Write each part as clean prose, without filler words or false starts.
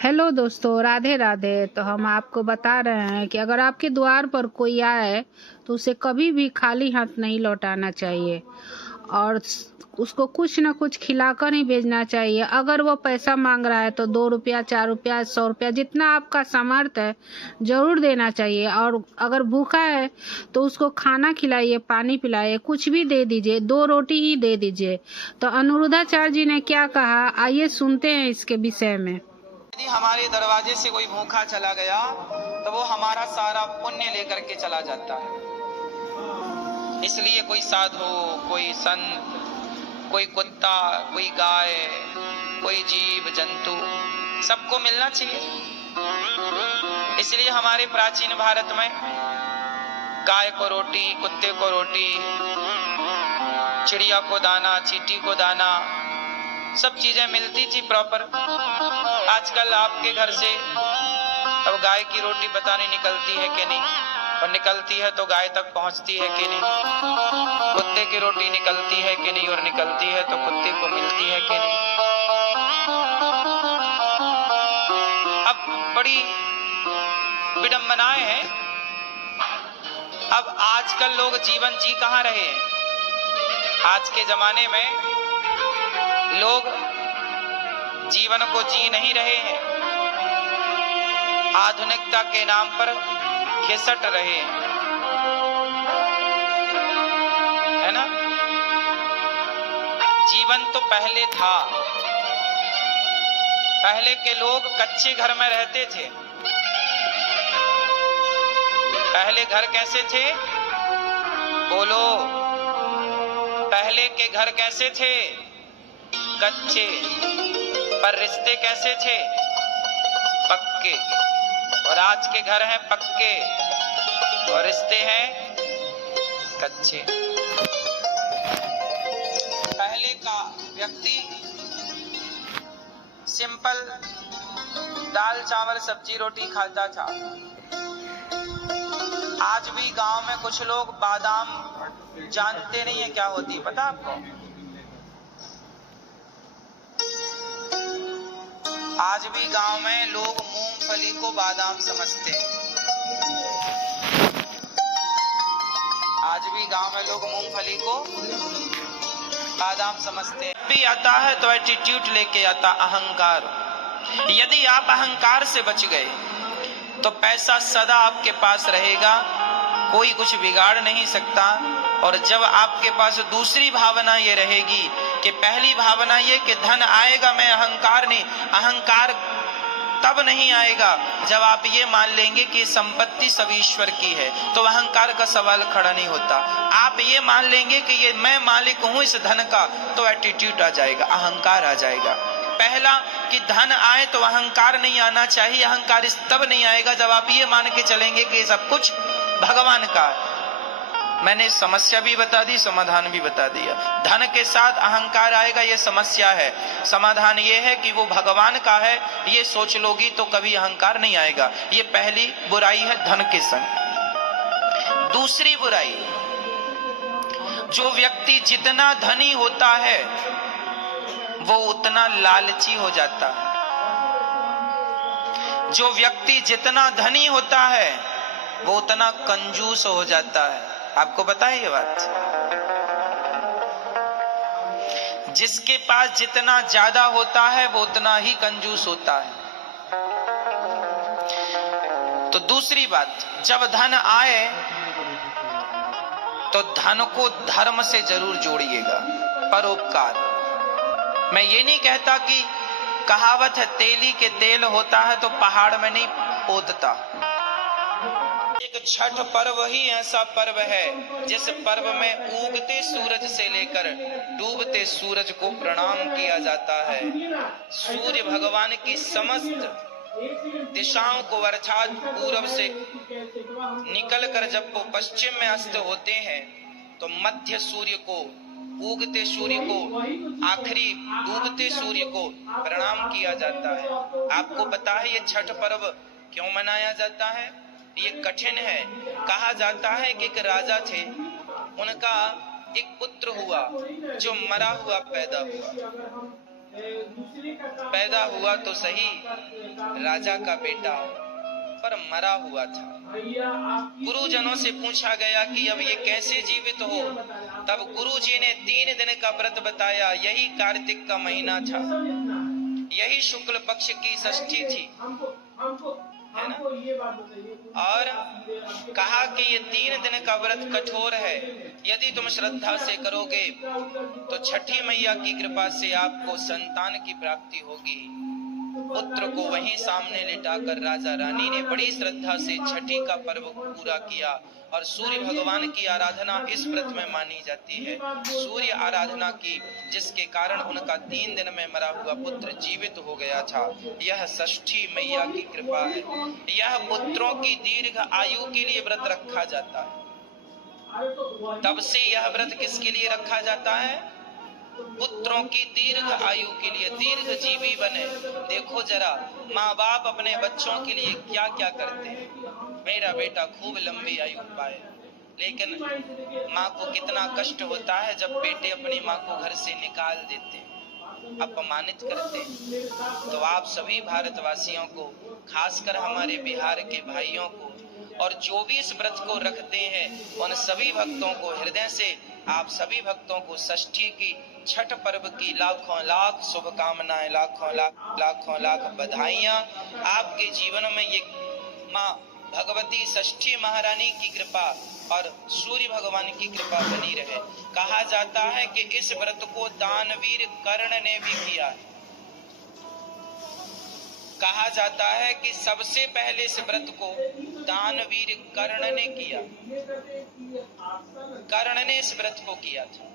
Hello दोस्तों, राधे राधे। तो हम आपको बता रहे हैं कि अगर आपके द्वार पर कोई आए तो उसे कभी भी खाली हाथ नहीं लौटाना चाहिए और उसको कुछ ना कुछ खिलाकर ही भेजना चाहिए। अगर वो पैसा मांग रहा है तो 2 रुपया, 4 रुपया, 100 रुपया, जितना आपका सामर्थ्य है ज़रूर देना चाहिए। और अगर भूखा है तो उसको खाना खिलाइए, पानी पिलाइए, कुछ भी दे दीजिए, 2 रोटी ही दे दीजिए। तो अनिरुद्धाचार्य जी ने क्या कहा, आइए सुनते हैं इसके विषय में। यदि हमारे दरवाजे से कोई भूखा चला गया तो वो हमारा सारा पुण्य लेकर के चला जाता है। इसलिए कोई साधु, कोई संत, कोई कुत्ता, कोई गाय, कोई जीव जंतु, सबको मिलना चाहिए। इसलिए हमारे प्राचीन भारत में गाय को रोटी, कुत्ते को रोटी, चिड़िया को दाना, चींटी को दाना, सब चीजें मिलती थी प्रॉपर। आजकल आपके घर से अब गाय की रोटी पता नहीं निकलती है कि नहीं, और निकलती है तो गाय तक पहुंचती है कि नहीं। कुत्ते की रोटी निकलती है कि नहीं, और निकलती है तो कुत्ते को मिलती है कि नहीं। अब बड़ी विडंबनाएं हैं। अब आजकल लोग जीवन जी कहां रहे हैं। आज के जमाने में लोग जीवन को जी नहीं रहे हैं, आधुनिकता के नाम पर घिसट रहे हैं, है ना। जीवन तो पहले था। पहले के लोग कच्चे घर में रहते थे। पहले घर कैसे थे बोलो? पहले के घर कैसे थे? कच्चे। पर रिश्ते कैसे थे? पक्के। और आज के घर हैं पक्के और रिश्ते हैं कच्चे। पहले का व्यक्ति सिंपल दाल चावल सब्जी रोटी खाता था। आज भी गांव में कुछ लोग बादाम जानते नहीं है क्या होती, पता आपको? आज भी गांव में लोग मूंगफली को बादाम समझते हैं। आज भी गांव में लोग मूंगफली को बादाम समझते हैं। भी आता है तो एटीट्यूड लेके आता, अहंकार। यदि आप अहंकार से बच गए तो पैसा सदा आपके पास रहेगा, कोई कुछ बिगाड़ नहीं सकता। और जब आपके पास दूसरी भावना ये रहेगी कि पहली भावना ये कि धन आएगा, मैं अहंकार नहीं, अहंकार तब नहीं आएगा जब आप ये मान लेंगे कि संपत्ति सब ईश्वर की है, तो अहंकार का सवाल खड़ा नहीं होता। आप ये मान लेंगे कि ये मैं मालिक हूं इस धन का, तो एटीट्यूड आ जाएगा, अहंकार आ जाएगा। पहला कि धन आए तो अहंकार नहीं आना चाहिए। अहंकार इस तब नहीं आएगा जब आप ये मान के चलेंगे कि सब कुछ भगवान का है। मैंने समस्या भी बता दी, समाधान भी बता दिया। धन के साथ अहंकार आएगा, ये समस्या है। समाधान ये है कि वो भगवान का है, ये सोच लोगी तो कभी अहंकार नहीं आएगा। ये पहली बुराई है धन के संग। दूसरी बुराई, जो व्यक्ति जितना धनी होता है वो उतना लालची हो जाता है। जो व्यक्ति जितना धनी होता है वो उतना कंजूस हो जाता है। आपको पता है ये बात? जिसके पास जितना ज्यादा होता है वो उतना ही कंजूस होता है। तो दूसरी बात, जब धन आए तो धन को धर्म से जरूर जोड़िएगा, परोपकार। मैं ये नहीं कहता कि कहावत है तेली के तेल होता है तो पहाड़ में नहीं पोतता। एक छठ पर्व ही ऐसा पर्व है जिस पर्व में उगते सूरज से लेकर डूबते सूरज को प्रणाम किया जाता है। सूर्य भगवान की समस्त दिशाओं को अर्थात पूरब से निकलकर जब वो पश्चिम में अस्त होते हैं तो मध्य सूर्य को, उगते सूर्य को, आखिरी डूबते सूर्य को प्रणाम किया जाता है। आपको पता है ये छठ पर्व क्यों मनाया जाता है? ये कठिन है। कहा जाता है कि एक राजा थे, उनका एक पुत्र हुआ जो मरा हुआ पैदा हुआ। पैदा हुआ तो सही राजा का बेटा, पर मरा हुआ था। गुरुजनों से पूछा गया कि अब ये कैसे जीवित हो। तब गुरुजी ने 3 दिन का व्रत बताया। यही कार्तिक का महीना था, यही शुक्ल पक्ष की षष्ठी थी, है ना। और कहा कि ये 3 दिन का व्रत कठोर है, यदि तुम श्रद्धा से करोगे तो छठी मैया की कृपा से आपको संतान की प्राप्ति होगी। पुत्र को वहीं सामने लिटाकर राजा रानी ने बड़ी श्रद्धा से छठी का पर्व पूरा किया। और सूर्य भगवान की आराधना इस व्रत में मानी जाती है। सूर्य आराधना की, जिसके कारण उनका 3 दिन में मरा हुआ पुत्र जीवित हो गया था। यह षष्ठी मैया की कृपा है। यह पुत्रों की दीर्घ आयु के लिए व्रत रखा जाता है। तब से यह व्रत किसके लिए रखा जाता है? पुत्रों की दीर्घ आयु के लिए, दीर्घ जीवी बने। देखो जरा, माँ बाप अपने बच्चों के लिए क्या क्या करते हैं। मेरा बेटा खूब लंबी आयु पाए, लेकिन माँ को कितना कष्ट होता है जब बेटे अपनी माँ को घर से निकाल देते, अपमानित करते। तो आप सभी भारतवासियों को, खासकर हमारे बिहार के भाइयों को, और जो भी इस व्रत को रखते हैं उन सभी भक्तों को हृदय से, आप सभी भक्तों को षष्ठी की, छठ पर्व की लाखों लाख शुभकामनाएं, लाखों लाख बधाइयां। आपके जीवन में ये माँ भगवती षष्ठी महारानी की कृपा और सूर्य भगवान की कृपा बनी रहे। कहा जाता है कि इस व्रत को दानवीर कर्ण ने भी किया है। कहा जाता है कि सबसे पहले इस व्रत को दानवीर कर्ण ने किया। कर्ण ने इस व्रत को किया था।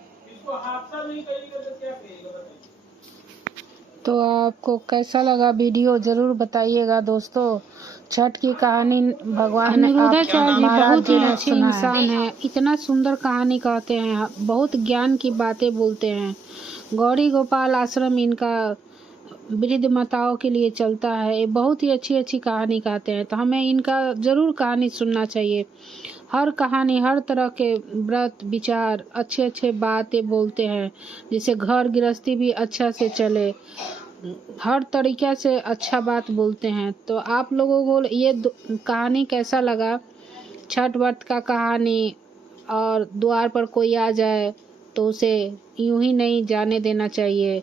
तो आपको कैसा लगा वीडियो जरूर बताइएगा दोस्तों। छठ की कहानी भगवान ने बहुत ही अच्छे इंसान है, इतना सुंदर कहानी कहते हैं, बहुत ज्ञान की बातें बोलते हैं। गौरी गोपाल आश्रम इनका वृद्ध माताओं के लिए चलता है। बहुत ही अच्छी अच्छी कहानी कहते हैं, तो हमें इनका जरूर कहानी सुनना चाहिए। हर कहानी, हर तरह के व्रत विचार, अच्छे अच्छे बातें बोलते हैं, जिससे घर गृहस्थी भी अच्छा से चले, हर तरीक़े से अच्छा बात बोलते हैं। तो आप लोगों को ये कहानी कैसा लगा? छठ व्रत का कहानी, और द्वार पर कोई आ जाए तो उसे यूं ही नहीं जाने देना चाहिए।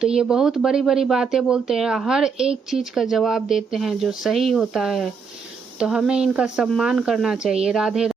तो ये बहुत बड़ी बड़ी बातें बोलते हैं, हर एक चीज़ का जवाब देते हैं जो सही होता है। तो हमें इनका सम्मान करना चाहिए। राधे।